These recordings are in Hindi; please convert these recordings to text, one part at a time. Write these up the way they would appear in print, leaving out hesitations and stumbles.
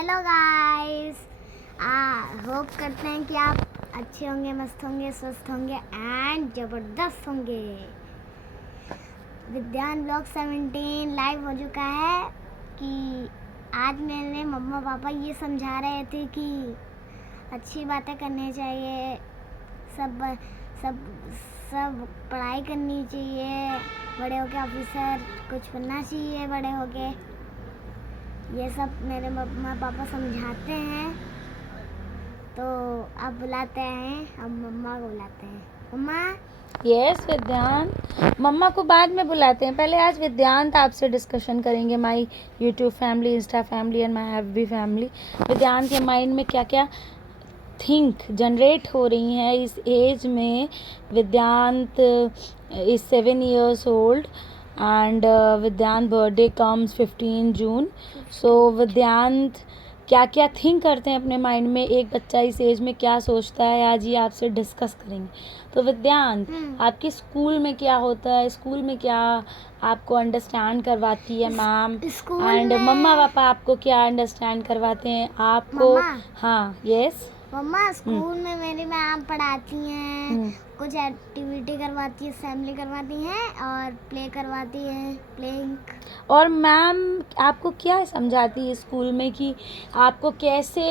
हेलो गाइस, होप करते हैं कि आप अच्छे होंगे, मस्त होंगे, स्वस्थ होंगे एंड ज़बरदस्त होंगे। विद्यान ब्लॉग 17 लाइव हो चुका है कि आज मेरे मम्मा पापा ये समझा रहे थे कि अच्छी बातें करनी चाहिए, सब सब सब पढ़ाई करनी चाहिए, बड़े होके ऑफिसर कुछ बनना चाहिए, बड़े होके ये सब मेरे मम्मा पापा समझाते हैं। तो अब बुलाते हैं, अब मम्मा को बुलाते हैं। मम्मा। यस विद्यान, मम्मा को बाद में बुलाते हैं, पहले आज विद्यांत आपसे डिस्कशन करेंगे। My YouTube family, insta family and my FB family. Vidyant के माइंड में क्या क्या थिंक जनरेट हो रही हैं इस एज में। Vidyant is 7 years old and Vidyant birthday comes 15 June. So Vidyant क्या क्या थिंक करते हैं अपने माइंड में, एक बच्चा इस एज में क्या सोचता है, आज ये आपसे डिस्कस करेंगे। तो विद्यांत, आपके स्कूल में क्या होता है, स्कूल में क्या आपको अंडरस्टैंड करवाती है मैम, एंड मम्मा पापा आपको क्या अंडरस्टैंड करवाते हैं आपको? हाँ यस मम्मा, स्कूल में मेरी मैम पढ़ाती हैं, कुछ एक्टिविटी करवाती है, असेंबली करवाती हैं और प्ले करवाती हैं, प्लेइंग। और मैम आपको क्या समझाती है स्कूल में कि आपको कैसे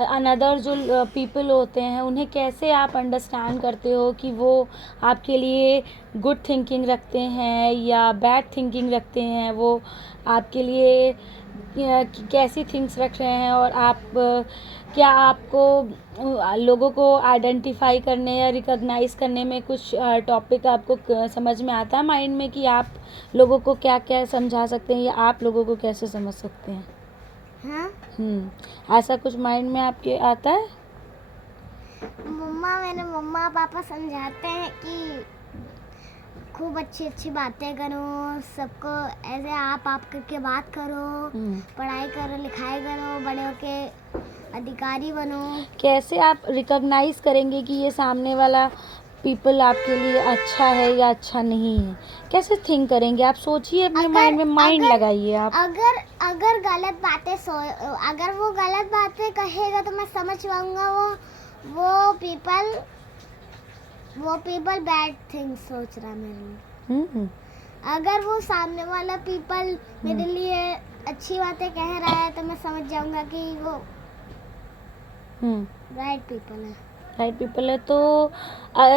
अनदर जो पीपल होते हैं उन्हें कैसे आप अंडरस्टैंड करते हो कि वो आपके लिए गुड थिंकिंग रखते हैं या बैड थिंकिंग रखते हैं, वो आपके लिए कैसी थिंग्स रख रहे हैं, और आप क्या आपको लोगों को आइडेंटिफाई करने या रिकॉग्नाइज करने में कुछ टॉपिक आपको समझ में आता है माइंड में कि आप लोगों को क्या क्या समझा सकते हैं या आप लोगों को कैसे समझ सकते हैं? हाँ, ऐसा कुछ माइंड में आपके आता है? मम्मा, मेरे मम्मा पापा समझाते हैं कि खूब अच्छी अच्छी बातें करो, सबको ऐसे आप करके बात करो, पढ़ाई करो, लिखाई करो, बड़े होके अधिकारी बनो। कैसे आप रिकॉग्नाइज करेंगे कि ये सामने वाला पीपल आपके लिए अच्छा है या अच्छा नहीं है? कैसे थिंक करेंगे आप? सोचिए, अपने माइंड में माइंड लगाइए आप। अगर गलत बातें अगर वो गलत बातें कहेगा तो मैं समझ पाऊंगा वो पीपल बैड थिंग्स सोच रहा है मेरे लिए। अगर वो सामने वाला पीपल मेरे लिए अच्छी बातें कह रहा है तो मैं समझ जाऊंगा कि वो राइट पीपल है। तो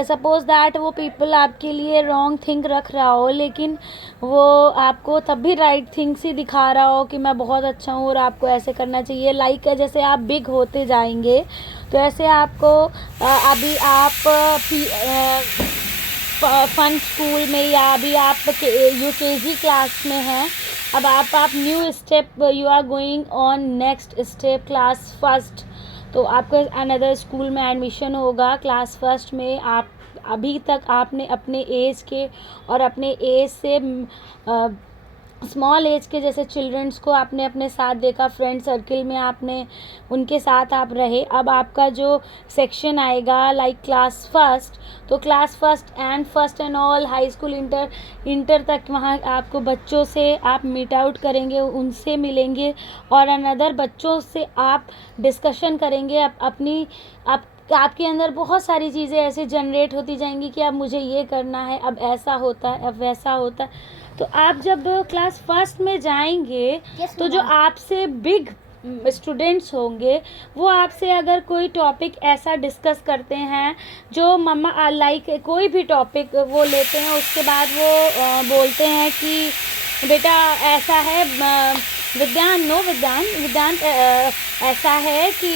सपोज दैट वो पीपल आपके लिए रॉन्ग थिंक रख रहा हो, लेकिन वो आपको तब भी राइट थिंग्स ही दिखा रहा हो कि मैं बहुत अच्छा हूँ और आपको ऐसे करना चाहिए। लाइक जैसे आप बिग होते जाएंगे तो ऐसे आपको अभी आप फन स्कूल में या अभी आप यूकेजी क्लास में हैं, अब आप new step, you are going on next step, class first. तो आपका अनदर स्कूल में एडमिशन होगा क्लास फर्स्ट में। आप अभी तक आपने अपने एज के और अपने एज से स्मॉल एज के जैसे चिल्ड्रंस को आपने अपने साथ देखा, फ्रेंड सर्किल में आपने उनके साथ आप रहे। अब आपका जो सेक्शन आएगा लाइक क्लास फर्स्ट, तो class first and all high school inter तक वहाँ आपको बच्चों से आप मीट आउट करेंगे, उनसे मिलेंगे और अनदर बच्चों से आप डिस्कशन करेंगे। आपके अंदर बहुत सारी चीज़ें ऐसे जनरेट होती जाएंगी कि अब मुझे ये करना है, अब ऐसा होता है, अब वैसा होता है। तो आप जब क्लास फर्स्ट में जाएंगे तो जो आपसे बिग स्टूडेंट्स होंगे वो आपसे अगर कोई टॉपिक ऐसा डिस्कस करते हैं जो मम्मा लाइक कोई भी टॉपिक वो लेते हैं, उसके बाद वो बोलते हैं कि बेटा ऐसा है, विद्यांत ऐसा है कि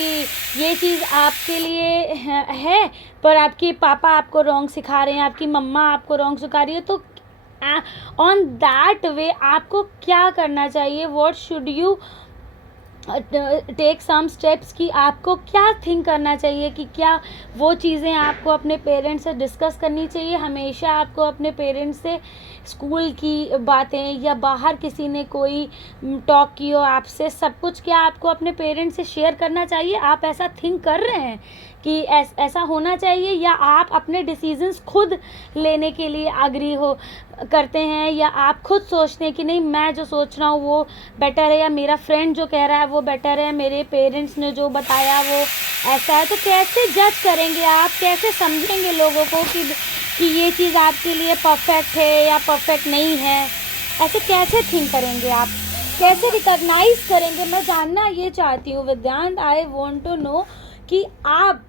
ये चीज़ आपके लिए है पर आपके पापा आपको रॉन्ग सिखा रहे हैं, आपकी मम्मा आपको रॉन्ग सिखा रही है। तो ऑन दैट वे आपको क्या करना चाहिए? What should you take some steps कि आपको क्या थिंक करना चाहिए कि क्या वो चीज़ें आपको अपने पेरेंट्स से डिस्कस करनी चाहिए? हमेशा आपको अपने पेरेंट्स से स्कूल की बातें या बाहर किसी ने कोई टॉक की हो आपसे, सब कुछ क्या आपको अपने पेरेंट्स से शेयर करना चाहिए? आप ऐसा थिंक कर रहे हैं कि ऐसा होना चाहिए, या आप अपने डिसीजंस खुद लेने के लिए एग्री हो करते हैं, या आप खुद सोचते हैं कि नहीं मैं जो सोच रहा हूँ वो बेटर है, या मेरा फ्रेंड जो कह रहा है वो बेटर है, मेरे पेरेंट्स ने जो बताया वो ऐसा है। तो कैसे जज करेंगे आप, कैसे समझेंगे लोगों को कि ये चीज़ आपके लिए परफेक्ट है या परफेक्ट नहीं है? ऐसे कैसे थिंक करेंगे आप, कैसे रिकॉग्नाइज करेंगे? मैं जानना ये चाहती हूँ विद्यांत, आई वांट टू नो कि आप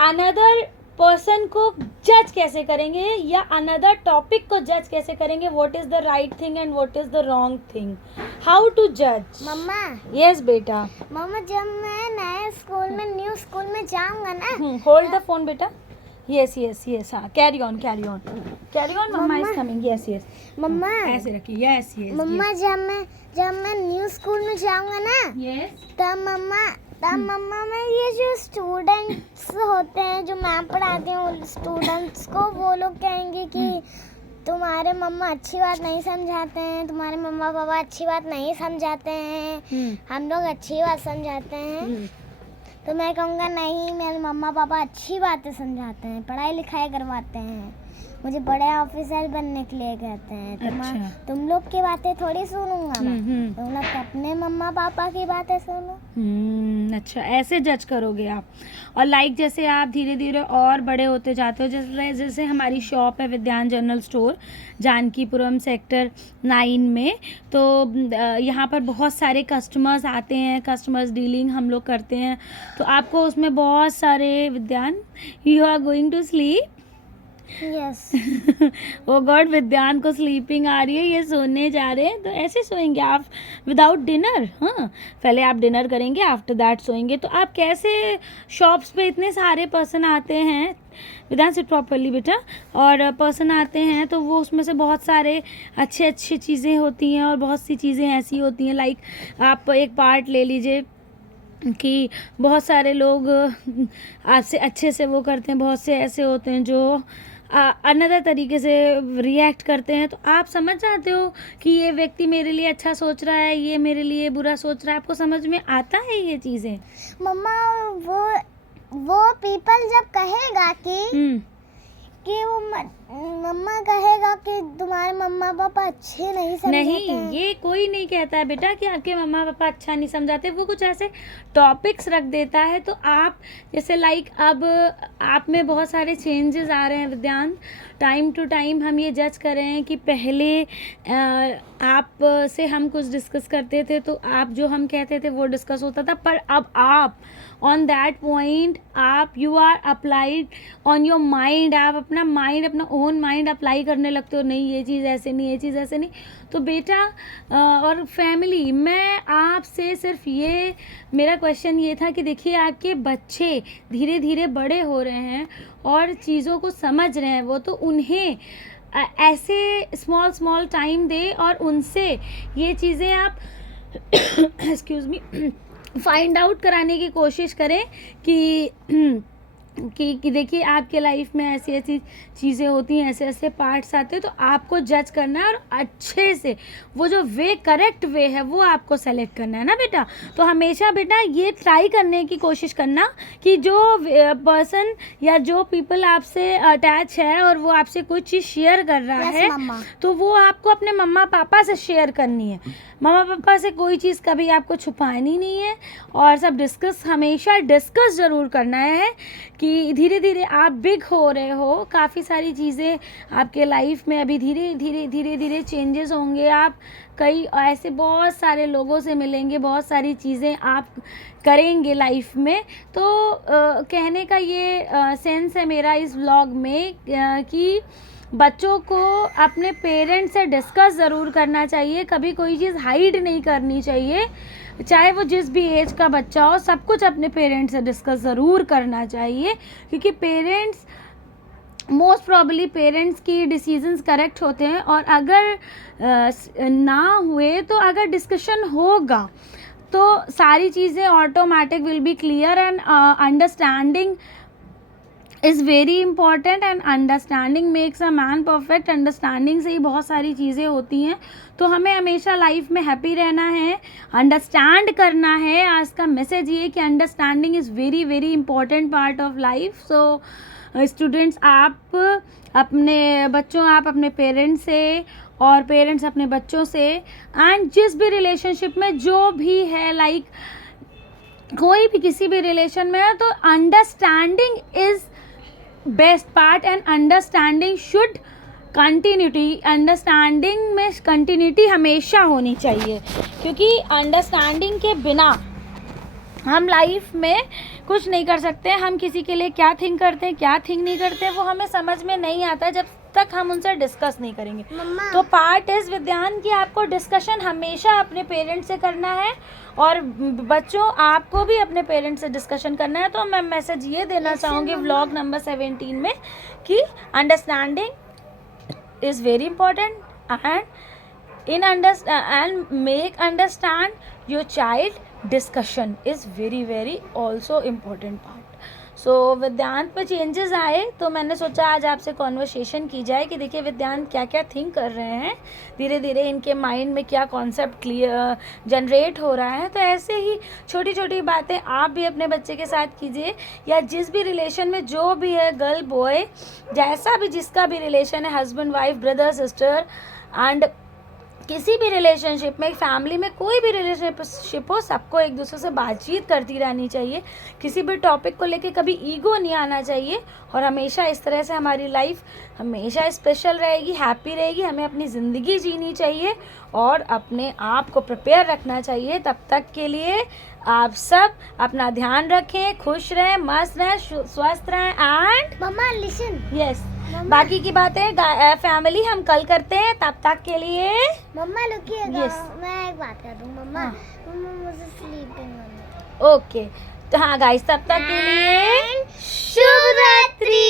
अनदर पर्सन को जज कैसे करेंगे, या अनदर टॉपिक को जज कैसे करेंगे? What is the right thing and what is the wrong thing, how to जज? मम्मा, यस बेटा। मम्मा जब मैं नए स्कूल में न्यू स्कूल में जाऊंगा ना, होल्ड द फोन बेटा। यस यस यस, हाँ carry on carry on carry on, mumma is coming. Yes yes mumma ऐसे रखिए। यस यस मम्मा जब मैं न्यू स्कूल में जाऊंगा ना, यस तब मम्मा मैं ये जो स्टूडेंट्स होते हैं जो मैं पढ़ाती हूँ स्टूडेंट्स को, वो लोग कहेंगे कि तुम्हारे मम्मा अच्छी बात नहीं समझाते हैं, तुम्हारे मम्मा पापा अच्छी बात नहीं समझाते हैं, हम लोग अच्छी बात समझाते हैं। तो मैं कहूँगा नहीं, मेरे मम्मा पापा अच्छी बातें समझाते हैं, पढ़ाई लिखाई करवाते हैं, मुझे बड़े ऑफिसर बनने के लिए कहते हैं। तुम लोग की बातें थोड़ी सुनूंगा मैं, तुम लोग अपने मम्मा पापा की बातें सुनो। अच्छा, ऐसे जज करोगे आप। और लाइक जैसे आप धीरे धीरे और बड़े होते जाते हो, जैसे हमारी शॉप है विद्यांत जनरल स्टोर जानकीपुरम सेक्टर 9 में, तो यहाँ पर बहुत सारे कस्टमर्स आते हैं, कस्टमर्स डीलिंग हम लोग करते हैं। तो आपको उसमें बहुत सारे Vidyant, you are going to sleep? Yes. Oh god, Vidyant को स्लीपिंग आ रही है, ये सोने जा रहे हैं। तो ऐसे सोएंगे आप विदाउट डिनर? हाँ, पहले आप डिनर करेंगे, आफ्टर दैट सोएंगे। तो आप कैसे, शॉप्स पे इतने सारे पर्सन आते हैं, विद्यांत सिट प्रॉपरली बेटा, और पर्सन आते हैं तो वो उसमें से बहुत सारे अच्छी चीज़ें होती हैं और बहुत सी चीज़ें ऐसी होती हैं, लाइक आप एक पार्ट ले लीजिए कि बहुत सारे लोग आपसे अच्छे से वो करते हैं, बहुत से ऐसे होते हैं जो अनदर तरीके से रिएक्ट करते हैं। तो आप समझ जाते हो कि ये व्यक्ति मेरे लिए अच्छा सोच रहा है, ये मेरे लिए बुरा सोच रहा है। आपको समझ में आता है ये चीज़ें? मम्मा वो पीपल जब कहेगा कि वो मम्मा कहेगा कि तुम्हारे मम्मा पापा अच्छे नहीं समझाते नहीं, ये कोई नहीं कहता है बेटा कि आपके मम्मा पापा अच्छा नहीं समझाते। वो कुछ ऐसे टॉपिक्स रख देता है। तो आप जैसे लाइक अब आप में बहुत सारे चेंजेस आ रहे हैं विद्यांत, टाइम टू टाइम हम ये जज कर रहे हैं कि पहले आप से हम कुछ डिस्कस करते थे तो आप जो हम कहते थे वो डिस्कस होता था, पर अब आप ऑन दैट पॉइंट आप you are applied on your mind, आप अपना माइंड, अपना ओन माइंड अप्लाई करने लगते हो। नहीं, ये चीज़ ऐसे नहीं, ये चीज़ ऐसे नहीं। तो बेटा और फैमिली, मैं आपसे सिर्फ ये, मेरा क्वेश्चन ये था कि देखिए आपके बच्चे धीरे धीरे बड़े हो रहे हैं और चीज़ों को समझ रहे हैं, वो तो उन्हें ऐसे स्मॉल टाइम दे और उनसे ये चीज़ें आप एक्सक्यूज़ मी फाइंड आउट कराने की कोशिश करें कि देखिए आपके लाइफ में ऐसी ऐसी चीज़ें होती हैं, ऐसे ऐसे पार्ट्स आते हैं, तो आपको जज करना है और अच्छे से वो जो वे करेक्ट वे है वो आपको सेलेक्ट करना है ना बेटा। तो हमेशा बेटा ये ट्राई करने की कोशिश करना कि जो पर्सन या जो पीपल आपसे अटैच है और वो आपसे कोई चीज़ शेयर कर रहा है तो वो आपको अपने मम्मा पापा से शेयर करनी है। मम्मा पापा से कोई चीज़ कभी आपको छुपानी नहीं है और सब हमेशा डिस्कस ज़रूर करना है कि धीरे धीरे आप बिग हो रहे हो, काफ़ी सारी चीज़ें आपके लाइफ में अभी धीरे धीरे चेंजेस होंगे। आप कई ऐसे बहुत सारे लोगों से मिलेंगे, बहुत सारी चीज़ें आप करेंगे लाइफ में। तो कहने का ये सेंस है मेरा इस व्लॉग में कि बच्चों को अपने पेरेंट्स से डिस्कस ज़रूर करना चाहिए, कभी कोई चीज़ हाइड नहीं करनी चाहिए, चाहे वो जिस भी एज का बच्चा हो, सब कुछ अपने पेरेंट्स से डिस्कस ज़रूर करना चाहिए, क्योंकि पेरेंट्स मोस्ट प्रॉब्ली पेरेंट्स की डिसीजंस करेक्ट होते हैं। और अगर ना हुए तो अगर डिस्कशन होगा तो सारी चीज़ें automatic will be clear and understanding is very important and understanding makes a man perfect. Understanding से ही बहुत सारी चीज़ें होती हैं, तो हमें हमेशा लाइफ में हैप्पी रहना है, अंडरस्टैंड करना है। आज का मैसेज ये कि understanding is very very important part of life. So students, आप अपने पेरेंट्स से और पेरेंट्स अपने बच्चों से, एंड जिस भी रिलेशनशिप में जो भी है, लाइक कोई भी किसी भी रिलेशन में है, तो understanding is best part and understanding should continuity. Understanding में कंटिन्यूटी हमेशा होनी चाहिए, क्योंकि अंडरस्टैंडिंग के बिना हम लाइफ में कुछ नहीं कर सकते। हम किसी के लिए क्या थिंक करते हैं, क्या थिंक नहीं करते, वो हमें समझ में नहीं आता जब तक हम उनसे डिस्कस नहीं करेंगे। तो पार्ट इज़ विद्यान कि आपको डिस्कशन हमेशा अपने पेरेंट्स से करना है, और बच्चों आपको भी अपने पेरेंट्स से डिस्कशन करना है। तो मैं मैसेज ये देना चाहूँगी व्लॉग नंबर 17 में कि understanding is very important and make understand your child. Discussion is very very also important part. सो विद्यांत में चेंजेस आए, तो मैंने सोचा आज आपसे कॉन्वर्सेशन की जाए कि देखिए विद्यांत क्या क्या थिंक कर रहे हैं, धीरे धीरे इनके माइंड में क्या कॉन्सेप्ट क्लियर जनरेट हो रहा है। तो ऐसे ही छोटी छोटी बातें आप भी अपने बच्चे के साथ कीजिए, या जिस भी रिलेशन में जो भी है, गर्ल बॉय, जैसा भी जिसका भी रिलेशन है, husband wife, brother sister, and किसी भी रिलेशनशिप में, फैमिली में, कोई भी रिलेशनशिप हो, सबको एक दूसरे से बातचीत करती रहनी चाहिए। किसी भी टॉपिक को लेके कभी ईगो नहीं आना चाहिए, और हमेशा इस तरह से हमारी लाइफ हमेशा स्पेशल रहेगी, हैप्पी रहेगी। हमें अपनी ज़िंदगी जीनी चाहिए और अपने आप को प्रिपेयर रखना चाहिए। तब तक के लिए आप सब अपना ध्यान रखें, खुश रहें, मस्त रहें, स्वस्थ रहें, एंड मम्मा लिसन। यस, बाकी की बातें फैमिली हम कल करते हैं। तब तक के लिए मम्मा लुकिएगा, Yes. मैं एक बात कर दूं मम्मा। हाँ। मम्मा मुझे स्लीपिंग होना है। ओके, तो हाँ गाइस, तब तक के लिए शुभ रात्रि।